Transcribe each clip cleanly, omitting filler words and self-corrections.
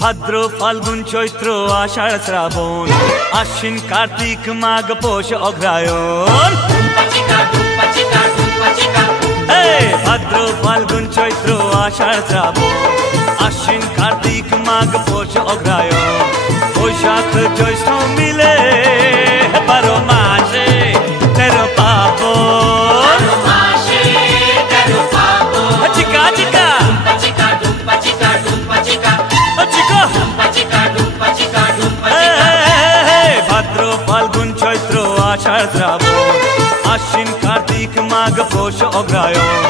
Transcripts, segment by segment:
ভাদ্র ফাল্গুন চৈত্র আষাঢ় শ্রাবণ আশ্বিন কার্তিক মাঘ পৌষ অগ্রহায়ণ। ভাদ্র ফাল্গুন চৈত্র আষাঢ় শ্রাবণ আশ্বিন কার্তিক মাঘ পৌষ অগ্রহায়ণ। বৈশাখ জ্যৈষ্ঠ মিলে 12 মাসে 13 পার্বণ। চিকা চিকা ভাদ্র ফাল্গুন চৈত্র আষাঢ় শ্রাবণ আশ্বিন কার্তিক মাঘ পৌষ অগ্রহায়ণ।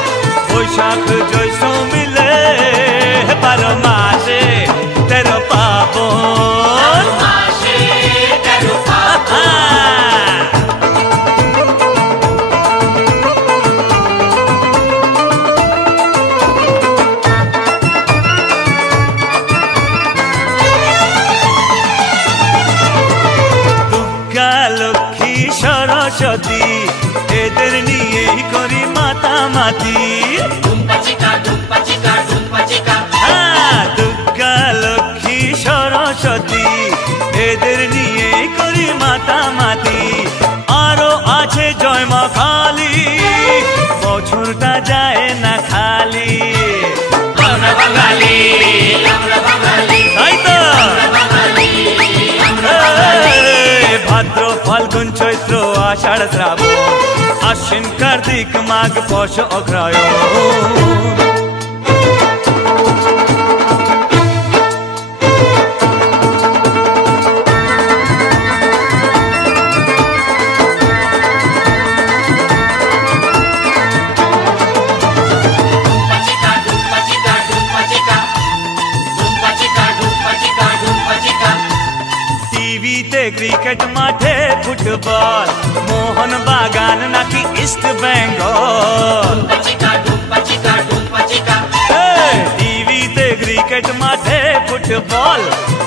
বৈশাখ জ্যৈষ্ঠ মিলে 12 মাসে 13 পার্বণ। লক্ষ্মী সরস্বতী এদের নিয়েই করি মাতামাতি। দুর্গা লক্ষ্মী সরস্বতী এদের নিয়েই করি মাতামাতি। আরো আছে জয় মা কালী, বছরটা যায় না খালি। তাই তো ভাদ্র ফাল্গুন চৈত্র আষাঢ় শ্রাবণ আশ্বিন কার্তিক মাঘ পৌষ অগ্রহায়ণ। টিভিতে ক্রিকেট মাঠে ফুটবল, মোহন বাগান নাকি ইস্ট বেঙ্গল। টিভিতে ক্রিকেট মাঠে ফুটবল,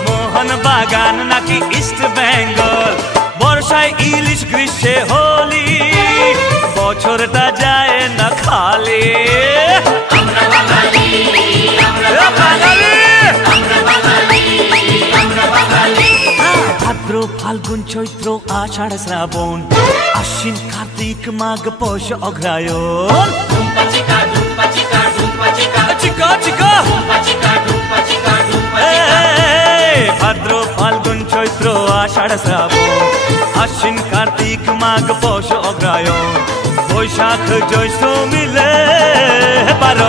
মোহন বাগান নাকি ইস্ট বেঙ্গল। বর্ষায় ইলিশ গ্রীষ্মে হোলি, বছরটা যায় না খালি। ভাদ্র ফাল্গুন চৈত্র আষাঢ় শ্রাবণ আশ্বিন কার্তিক মাঘ পৌষ অগ্রহায়ণ। ভাদ্র ফাল্গুন চৈত্র আষাঢ় শ্রাবণ আশ্বিন কার্তিক মাঘ পৌষ অগ্রহায়ণ। বৈশাখ জ্যৈষ্ঠ মিলে 12